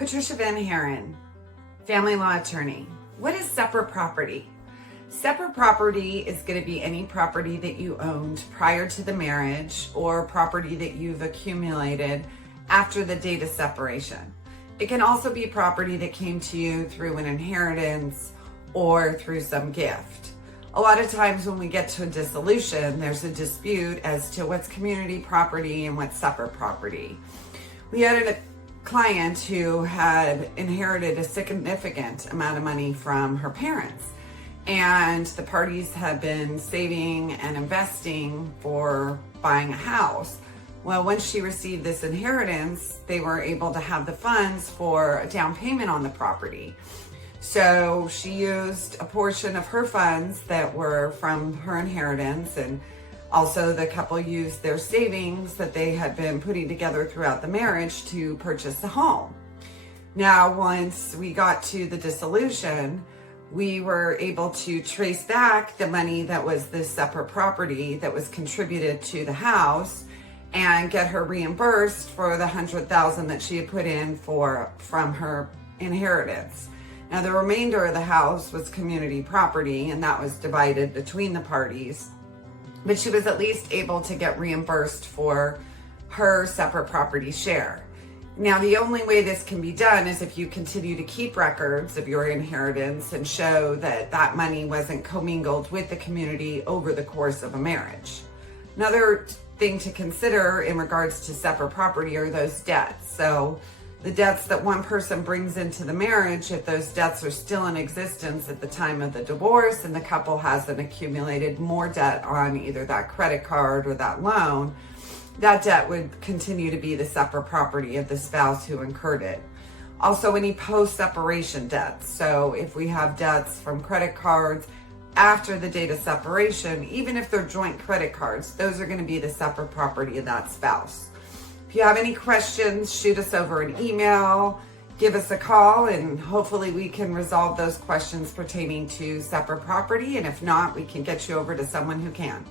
Patricia Van Haren, family law attorney. What is separate property? Separate property is going to be any property that you owned prior to the marriage or property that you've accumulated after the date of separation. It can also be property that came to you through an inheritance or through some gift. A lot of times when we get to a dissolution, there's a dispute as to what's community property and what's separate property. We had a client who had inherited a significant amount of money from her parents, and the parties had been saving and investing for buying a house. Well, once she received this inheritance, they were able to have the funds for a down payment on the property. So she used a portion of her funds that were from her inheritance, and also the couple used their savings that they had been putting together throughout the marriage to purchase a home. Now, once we got to the dissolution, we were able to trace back the money that was this separate property that was contributed to the house and get her reimbursed for the $100,000 that she had put in from her inheritance. Now, the remainder of the house was community property, and that was divided between the parties. But she was at least able to get reimbursed for her separate property share. Now, the only way this can be done is if you continue to keep records of your inheritance and show that that money wasn't commingled with the community over the course of a marriage. Another thing to consider in regards to separate property are those debts. So the debts that one person brings into the marriage, if those debts are still in existence at the time of the divorce and the couple hasn't accumulated more debt on either that credit card or that loan, that debt would continue to be the separate property of the spouse who incurred it. Also, any post-separation debts. So if we have debts from credit cards after the date of separation, even if they're joint credit cards, those are going to be the separate property of that spouse. If you have any questions, shoot us over an email, give us a call, and hopefully we can resolve those questions pertaining to separate property. And if not, we can get you over to someone who can.